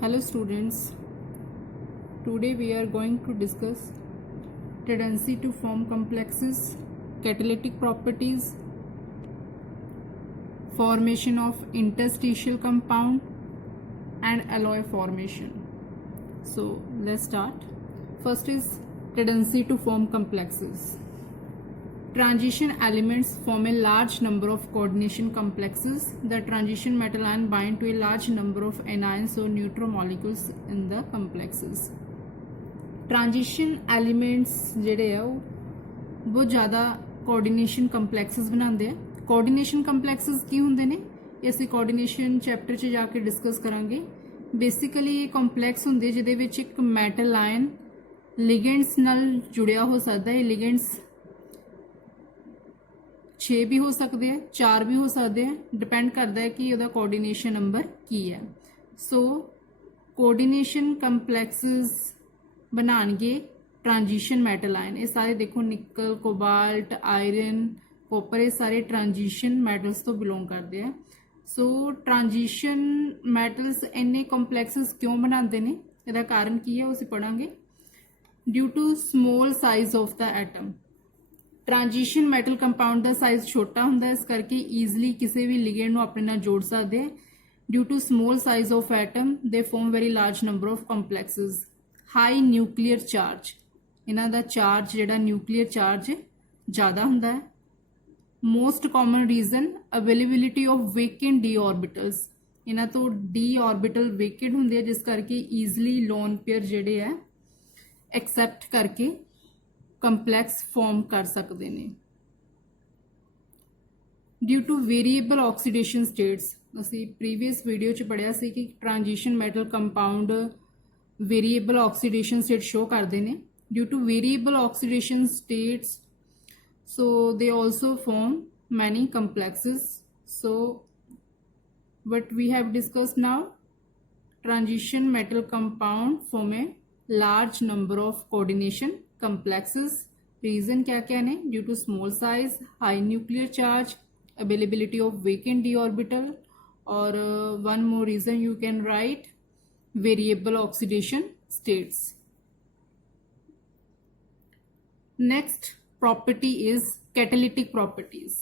Hello students, today we are going to discuss tendency to form complexes, catalytic properties, formation of interstitial compound and alloy formation. So let's start. First is tendency to form complexes. Transition elements form a large number of coordination complexes. The transition metal ion bind to a large number of anions or neutral molecules in the complexes. Transition elements ਜਿਹੜੇ ਆ ਉਹ ਬਹੁਤ ਜ਼ਿਆਦਾ coordination ਕੰਪਲੈਕਸਸ ਬਣਾਉਂਦੇ ਆ. Coordination ਕੰਪਲੈਕਸਸ ਕੀ ਹੁੰਦੇ ਨੇ ਇਹ ਅਸੀਂ ਕੋਆਰਡੀਨੇਸ਼ਨ ਚੈਪਟਰ 'ਚ ਜਾ ਕੇ ਡਿਸਕਸ ਕਰਾਂਗੇ. ਬੇਸਿਕਲੀ ਇਹ ਕੰਪਲੈਕਸ ਹੁੰਦੇ ਜਿਹਦੇ ਵਿੱਚ ਇੱਕ ਮੈਟਲ ਆਇਨ ਲਿਗੈਂਡਸ ਨਾਲ ਜੁੜਿਆ ਹੋ ਸਕਦਾ ਹੈ. ਲਿਗੈਂਡਸ 6 भी हो सकते हैं, 4 भी हो सकते हैं, डिपेंड करता है कि ਉਹਦਾ ਕੋਆਰਡੀਨੇਸ਼ਨ ਨੰਬਰ ਕੀ ਹੈ. ਸੋ ਕੋਆਰਡੀਨੇਸ਼ਨ ਕੰਪਲੈਕਸਸ ਬਣਾਉਣਗੇ ट्रांजिशन मैटल आयन. ये सारे देखो निकल, कोबाल्ट, आयरन, कॉपर, ये सारे ट्रांजिशन मैटल्स तो बिलोंग करते हैं. सो ट्रांजिशन मैटल्स इन्ने कंपलैक्सेस क्यों बनाते हैं, इसका कारण की है उसे पढ़ांगे. Due to small size of the atom. Transition metal compound का साइज छोटा होंगे, इस करके ईजिली किसी भी लिगेंड को अपने नाल जोड़ सकते हैं. Due to small size of atom they form very large number of complexes. High nuclear charge, इन्हां दा चार्ज जिहड़ा न्यूक्लीयर चार्ज ज़्यादा हुंदा है. Most common reason availability of vacant D orbitals. इन्हां तो डी ऑर्बिटल वेकेंट हुंदे जिस करके ईजिली लोन पेयर जिहड़े है एक्सैप्ट करके कंपलैक्स फॉर्म कर सकते हैं. Due to variable oxidation states, असी प्रीवियस वीडियो च पढ़िया सी कि transition metal compound variable oxidation state show करते हैं. Due to variable oxidation states so they also form many complexes. So what we have discussed now, transition metal compound form a large number of coordination complexes. Reason क्या क्या ने? Due to small size, high nuclear charge, availability of vacant D orbital, और one more reason you can write variable oxidation states. Next property is catalytic properties.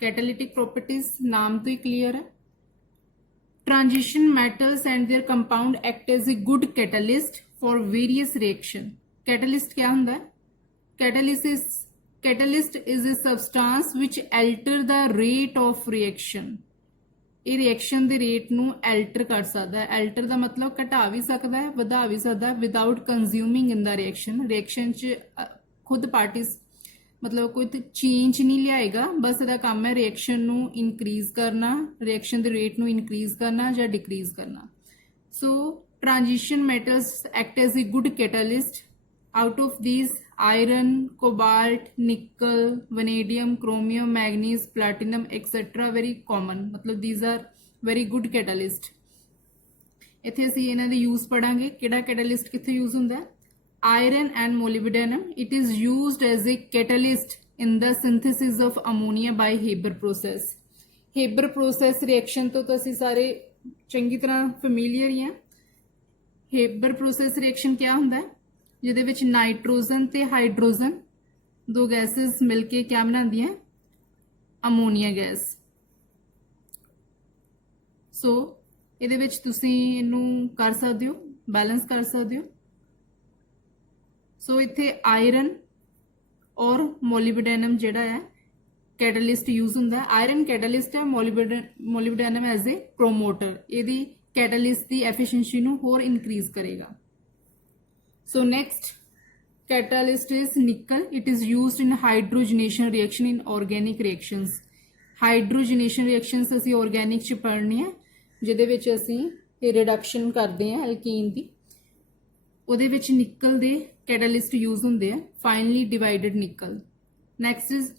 Catalytic properties नाम तो ही clear है. Transition metals and their compound act as a good catalyst for various reaction. Catalyst क्या होंदा है? Catalyst is a substance which alter the rate of reaction. ये reaction के rate नू एल्टर कर सकता है. एल्टर का मतलब घटा भी सकता है, वधा भी सकता है without consuming in the reaction. Reaction च खुद पार्टिस मतलब कोई चेंज नहीं लियाएगा, बस इसका काम है रिएक्शन नू इनक्रीज करना, रिएक्शन के रेट नू इनक्रीज करना या डिक्रीज करना. So transition metals act as a good catalyst. Out of these iron, cobalt, nickel, vanadium, chromium, manganese, platinum etcetera very common, मतलब these are very good catalyst. इत्थे असीं इन्हां दे यूज पढ़ांगे. किहड़ा कैटलिस्ट कित्थे यूज हुंदा है? Iron and molybdenum. It is used as a catalyst in the synthesis of ammonia by Haber process. Haber process reaction तो असीं सारे चंगी तरह फैमिलियर ही हैं. हेबर प्रोसेस रिएक्शन क्या हुंदा है? जिहदे विच नाइट्रोजन ते हाइड्रोजन दो गैसेस मिलके क्या बनांदियां? Ammonia gas. सो इहदे विच तुसीं इहनूं कर सकदे हो, बैलेंस कर सकदे हो. सो इत्थे आयरन और मोलिब्डेनम जिहड़ा है कैटलिस्ट यूज हुंदा है. आयरन कैटलिस्ट है, मोलिब्डेनम एज ए प्रोमोटर. इहदी कैटलिस्ट की एफिशिएंसी नूं होर इनक्रीज करेगा. So next catalyst is nickel. It is used in hydrogenation reaction in organic reactions. Hydrogenation reactions असी organic च पढ़नी है, जिहदे विच असी रिडक्शन करते हैं एल्कीन दी. उहदे विच निकल दे कैटलिस्ट यूज हुंदे हैं, फाइनली डिवाइडेड निकल. Next is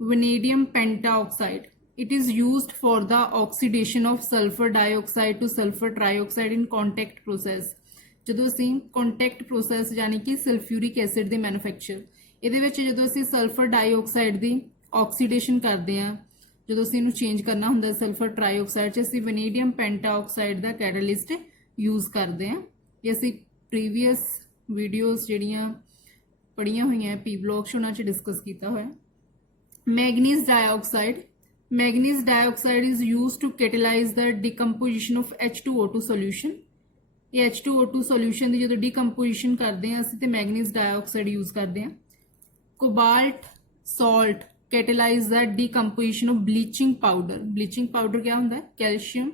vanadium pentoxide. It is used for the oxidation of sulfur dioxide to sulfur trioxide in contact process. ਜਦੋਂ ਅਸੀਂ ਕੰਟੈਕਟ ਪ੍ਰੋਸੈਸ ਯਾਨੀ ਕਿ ਸਲਫਿਊਰਿਕ ਐਸਿਡ ਦੇ ਮੈਨੂਫੈਕਚਰ, ਇਹਦੇ ਵਿੱਚ ਜਦੋਂ ਅਸੀਂ ਸਲਫਰ ਡਾਈਆਕਸਾਈਡ ਦੀ ਆਕਸੀਡੇਸ਼ਨ ਕਰਦੇ ਹਾਂ, ਜਦੋਂ ਅਸੀਂ ਇਹਨੂੰ ਚੇਂਜ ਕਰਨਾ ਹੁੰਦਾ ਸਲਫਰ ਟ੍ਰਾਈਆਕਸਾਈਡ 'ਚ, ਅਸੀਂ ਵੈਨੇਡੀਅਮ ਪੈਂਟਾਆਕਸਾਈਡ ਦਾ ਕੈਟਲਿਸਟ यूज़ करते हैं। ये ਅਸੀਂ प्रीवियस वीडियोज़ ਜਿਹੜੀਆਂ ਪੜ੍ਹੀਆਂ ਹੋਈਆਂ पी ब्लॉक्स ਉਹਨਾਂ 'ਚ डिस्कस ਕੀਤਾ ਹੋਇਆ। Manganese dioxide, manganese dioxide is use to catalyse the decomposition of H2O2 solution. ये H2O2 सोल्यूशन की जो डिकम्पोजिशन करते हैं असं तो मैगनीज डाइऑक्साइड यूज करते हैं। Cobalt salt catalyse the decomposition of bleaching powder. Bleaching powder क्या होंगे? Calcium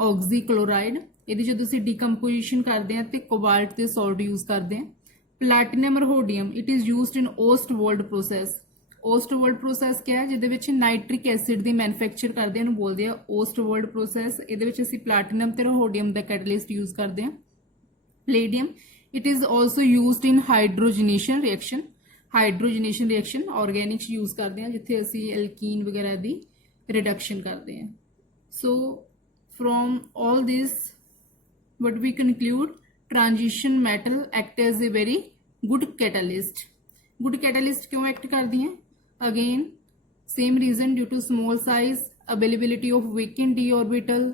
oxychloride. ये जो असं डिकम्पोजिशन करते हैं तो कोबाल्ट ते सॉल्ट यूज करते हैं। Platinum rhodium it is use in Ostwald process. Ostwald process क्या है? जिहदे नाइट्रिक एसिड की मैनुफैक्चर करते हैं बोलते हैं ओस्टवोल्ड प्रोसैस। ये असीं प्लैटिनम ते रोडियम का कैटलिस्ट यूज करते हैं। Palladium it is also use in hydrogenation reaction. Hydrogenation reaction Organics use करते हैं जिथे असी एल्कीन वगैरह की रिडक्शन करते हैं। So from all this what we conclude transition metal act as a very good catalyst. Good catalyst क्यों act करती हैं? Again same reason, due to small size, availability of vacant D orbital,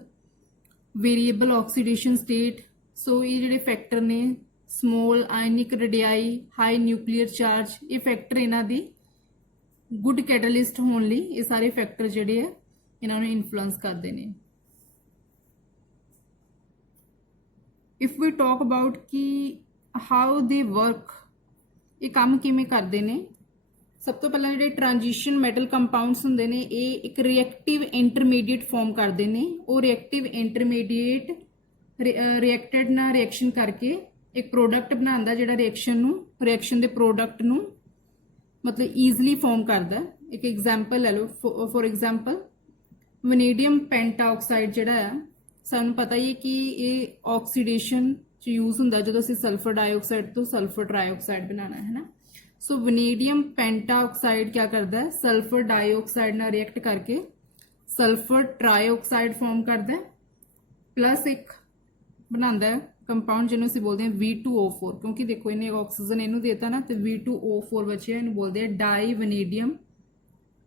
variable oxidation state. So ये जिहड़े factor ने small ionic radii, high nuclear charge, ये factor इन्हां दी good catalyst होने लई ये सारे फैक्टर जिहड़े है इन्हां नूं इन्फ्लुएंस करते हैं। इफ वी टॉक अबाउट कि हाउ दे वर्क, ये काम किवें करते हैं, सब तो पहला जिहड़े ट्रांजिशन मैटल कंपाउंड्स हुंदे ने ये एक रिएक्टिव इंटरमीडिएट फॉर्म करते हैं। वो रिएक्टिव इंटरमीडिएट रिएक्टेड ना रिएक्शन करके एक प्रोडक्ट बनाता जिहड़ा रिएक्शन के प्रोडक्ट नूं मतलब ईजली फॉर्म करता है। एक एग्जाम्पल ले लो, फॉर एग्जाम्पल वनेडियम पेंटाऑक्साइड जिहड़ा है सानूं पता ही है कि ये ऑक्सीडेशन च यूज हुंदा जदों असीं सल्फर डाइऑक्साइड तो सल्फर ट्राइऑक्साइड बनाना है ना। सो वनेडियम पेंटाऑक्साइड क्या करता है? सल्फर डाइऑक्साइड नाल रिएक्ट करके सल्फर ट्राइऑक्साइड फॉर्म करता है, प्लस एक बनाता है कंपाउंड जिन्होंने असीं बोलते हैं V2O4, क्योंकि देखो इन्हें ऑक्सीजन इनू देता ना तो V2O4 बचे, इन्हें बोलते हैं di vanadium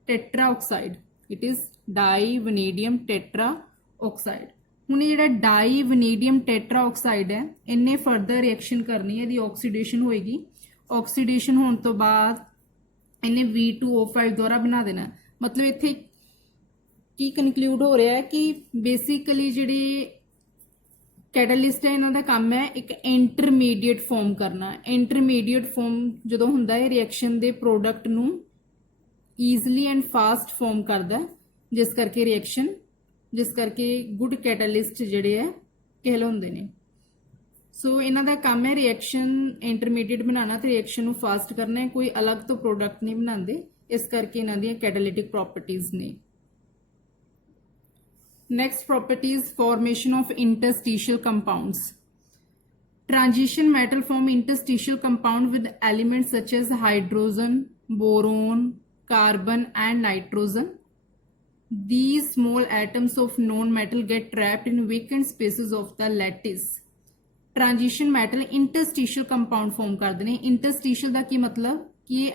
tetra oxide. It is di vanadium tetra oxide. हुण ये डाई वनेडियम टेट्रा ऑक्साइड है इन्हें फर्दर रिएक्शन करनी है, इहदी ऑक्सीडेशन होएगी। ऑक्सीडेशन होने तो बाद इन्हें V2O5 द्वारा बना देना। मतलब इत्थे की कनक्लूड हो रहा है कि बेसिकली जिहड़ी कैटलिस्ट है इन्हों का काम है एक इंटरमीडिएट फॉर्म करना। इंटरमीडिएट फॉर्म जो होंदा है रिएक्शन के प्रोडक्ट नूं ईजली एंड फास्ट फॉर्म करता है, जिस करके गुड कैटलिस्ट जिहड़े है कहलाउंदे ने। सो इन्हां दा काम है रिएक्शन इंटरमीडिएट बनाना तो रिएक्शन नूं फास्ट करना है, कोई अलग तो प्रोडक्ट नहीं बनाते, इस करके इन्हां दी कैटालिटिक प्रॉपर्टीज ने। Next property is formation of interstitial compounds. Transition metal form interstitial compound with elements such as hydrogen, boron, carbon and nitrogen. These small atoms of non-metal get trapped in vacant spaces of the lattice. Transition metal interstitial compound form करते हैं। Interstitial का की मतलब कि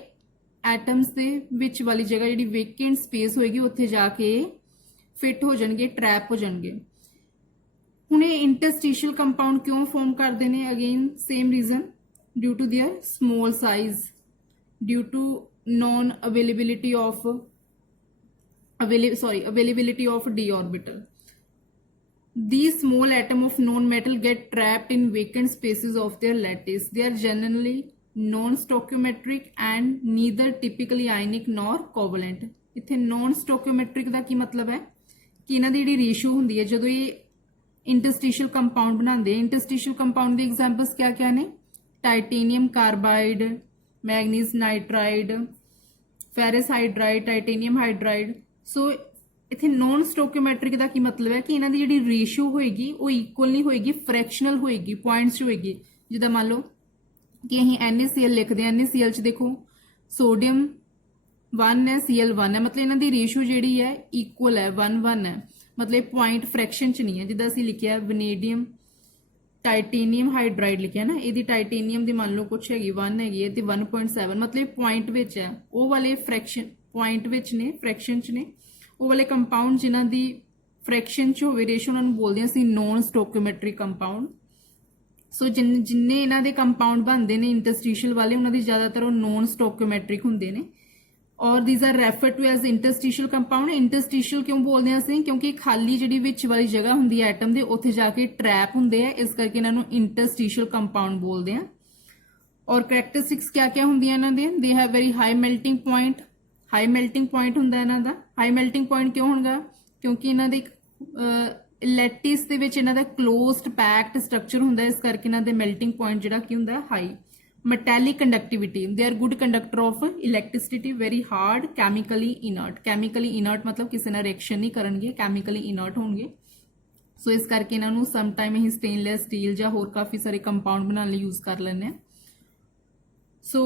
atoms के विच वाली जगह जी vacant space होएगी उत्थे जाके फिट हो जाएंगे, ट्रैप हो जाएंगे। हुण ये इंटरस्टिशियल कंपाउंड क्यों फॉर्म करते हैं? Again same reason, due to their small size, due to non availability of d orbital. These small atom of non-metal get trapped in vacant spaces of their lattice. They are generally non-stoichiometric and neither typically ionic nor covalent. इत्थे non स्टोकियोमेट्रिक का की मतलब है कि इन्हां दी जिहड़ी ratio हुंदी है जदों ये इंटरस्टिशियल कंपाउंड बनाते हैं। इंटरस्टिशियल कंपाउंड दी एग्जांपल्स क्या क्या ने? Titanium carbide, manganese nitride, ferrous hydride, titanium hydride. So इत्थे नॉन स्टोकियोमेट्रिक का की मतलब है कि इन्हां दी जिहड़ी रेशियो होएगी वो इक्वल नहीं होएगी, फ्रैक्शनल होएगी, पॉइंट्स होएगी। जिद्दां मान लो कि असीं NaCl लिखते हैं, NaCl च देखो सोडियम 1 है, Cl1 है, मतलब इन्हां दी रेशियो जिहड़ी है इक्वल है, 1:1 है, मतलब पॉइंट फ्रैक्शन च नहीं है। जिद्दां असीं लिखिआ वनेडियम टाइटेनियम हाइड्राइड लिखिआ ना, इहदी टाइटेनियम दी मान लो कुछ हैगी 1 हैगी ते 1.7, मतलब पॉइंट विच है। वो वाले फ्रैक्शन पॉइंट विच ने, फ्रैक्शन च ने वो वाले कंपाउंड जिन्हां दी फ्रैक्शन च होवे रेशो उन्होंने बोलते हैं ਅਸੀਂ नॉन स्टोकियोमेट्रिक कंपाउंड। सो जिन्ने इन्हां दे कंपाउंड बनते हैं इंटरस्टिशियल वाले उन्हां दी ज़्यादातर वो नॉन स्टोकियोमेट्रिक होंदे ने और these are refer to as interstitial compound. Interstitial क्यों बोलते हैं ਅਸੀਂ क्योंकि खाली जिहड़ी विच वाली जगह हुंदी है एटम दे उत्थे जाके ट्रैप हुंदे आ, इस करके इन्हां नूं इंटरस्टिशियल कंपाउंड बोलते हैं। और करैक्टरिस्टिक्स क्या क्या होंदियां इन्हां दी, they have very high melting point. High melting point हुंदा इन्हां दा। हाई मेल्टिंग पॉइंट क्यों होगा, क्योंकि इन्हां दे लैटिस दे विच इन्हां दा क्लोज्ड पैक्ड स्ट्रक्चर हुंदा, इस करके इन्हां दे मेल्टिंग पॉइंट जिहड़ा की हुंदा high. metallic conductivity, they are good conductor of electricity, very hard, chemically inert। chemically inert मतलब किसी ना रिएक्शन नहीं करनगे, chemically inert होंगे। सो इस करके इन्हां नूं सम टाइम असीं स्टेनलेस स्टील ਜਾਂ ਹੋਰ काफ़ी सारे कंपाउंड बनाने ਲਈ यूज़ कर ਲੈਂਦੇ ਹਾਂ। So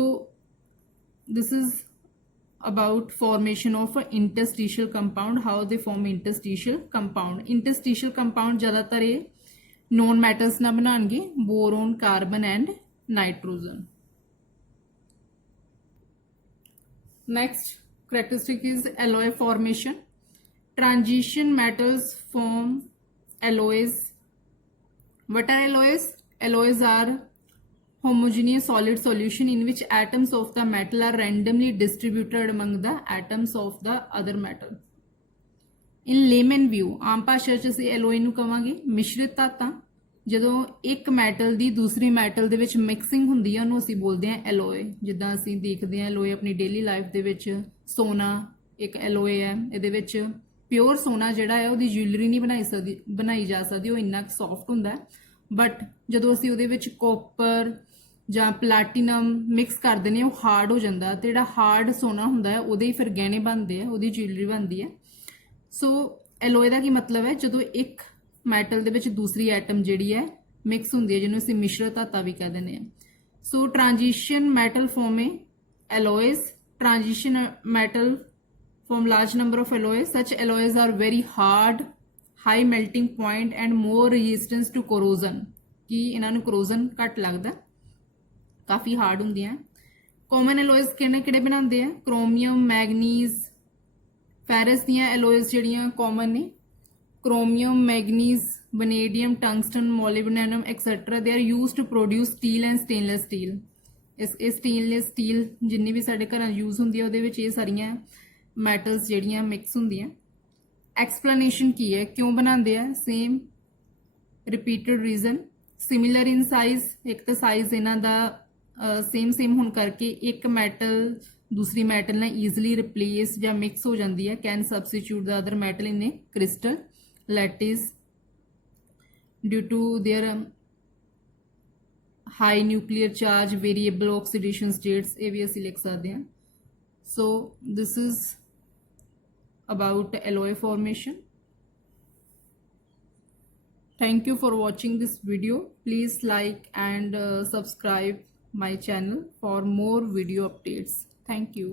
this is about formation of interstitial compound, how they form interstitial compound। interstitial compound ज़्यादातर ये नॉन मैटल्स ना बनाएंगे, boron, carbon and nitrogen. Next characteristic is alloy formation। transition metals form alloys। what are alloys? Alloys are homogeneous solid solution in which atoms of the metal are randomly distributed among the atoms of the other metal। in layman view ਆਮ ਭਾਸ਼ਾ 'ਚ ਅਸੀਂ alloy ਨੂੰ ਕਵਾਂਗੇ ਮਿਸ਼ਰਿਤ ਧਾਤਾਂ। ਜਦੋਂ ਇੱਕ metal ਦੀ ਦੂਸਰੀ metal ਦੇ ਵਿੱਚ ਮਿਕਸਿੰਗ ਹੁੰਦੀ ਹੈ ਉਹਨੂੰ ਅਸੀਂ ਬੋਲਦੇ ਹਾਂ ਐਲੋਏ। ਜਿੱਦਾਂ ਅਸੀਂ ਦੇਖਦੇ ਹਾਂ ਐਲੋਏ ਆਪਣੀ ਡੇਲੀ ਲਾਈਫ ਦੇ ਵਿੱਚ, ਸੋਨਾ ਇੱਕ ਐਲੋਏ ਹੈ। ਇਹਦੇ ਵਿੱਚ ਪਿਓਰ ਸੋਨਾ ਜਿਹੜਾ ਹੈ ਉਹਦੀ ਜਿਊਲਰੀ ਨਹੀਂ ਬਣਾਈ ਜਾ ਸਕਦੀ, ਉਹ ਇੰਨਾ ਸੌਫਟ ਹੁੰਦਾ। ਬਟ ਜਦੋਂ ਅਸੀਂ ਉਹਦੇ ਵਿੱਚ ਕੋਪਰ ਜਾਂ ਪਲੈਟੀਨਮ ਮਿਕਸ ਕਰ ਦਿੰਦੇ ਹਾਂ ਉਹ ਹਾਰਡ ਹੋ ਜਾਂਦਾ, ਤੇ ਜਿਹੜਾ ਹਾਰਡ ਸੋਨਾ ਹੁੰਦਾ ਹੈ ਉਹਦੇ ਹੀ ਫਿਰ ਗਹਿਣੇ ਬਣਦੇ ਆ, ਉਹਦੀ ਜਿਊਲਰੀ ਬਣਦੀ ਹੈ। ਸੋ ਐਲੋਏ ਦਾ ਕੀ ਮਤਲਬ ਹੈ, ਜਦੋਂ ਇੱਕ ਮੈਟਲ ਦੇ ਵਿੱਚ ਦੂਸਰੀ ਐਟਮ ਜਿਹੜੀ ਹੈ ਮਿਕਸ ਹੁੰਦੀ ਹੈ, ਜਿਹਨੂੰ ਅਸੀਂ ਮਿਸ਼ਰਤ ਧਾਤਾਂ ਵੀ ਕਹਿ ਦਿੰਦੇ ਹਾਂ। So transition metal form alloys। transition metal form large number of alloys। such alloys are very hard, high melting point and more resistance to corrosion। कि ਇਹਨਾਂ ਨੂੰ corrosion ਘੱਟ ਲੱਗਦਾ, ਕਾਫੀ ਹਾਰਡ ਹੁੰਦੀਆਂ। common alloys ਕਿਹੜੇ ਬਣਾਉਂਦੇ ਆ, क्रोमियम, मैगनीज, फेरस ਦੀਆਂ alloys ਜਿਹੜੀਆਂ common ਨੇ, chromium, manganese, vanadium, tungsten, molybdenum etcetera. They are use to produce steel and stainless steel. इस स्टेनलेस स्टील जिन्नी भी साडे घरां यूज हुंदी है ਉਹਦੇ ਵਿੱਚ ਇਹ ਸਾਰੀਆਂ ਮੈਟਲਸ ਜਿਹੜੀਆਂ ਮਿਕਸ ਹੁੰਦੀਆਂ। एक्सप्लेनेशन की है क्यों बनाते हैं, same repeated reason. Similar in size, एक तो साइज इन्हां दा सेम होने करके एक मैटल दूसरी मैटल ने ईजिली रिप्लेस या मिक्स हो जाती है। Can substitute the other metal in A crystal lattice due to their high nuclear charge, variable oxidation states, ये भी ਅਸੀਂ लिख सकते हैं। so this is about alloy formation। thank you for watching this video। please like and subscribe my channel for more video updates। thank you।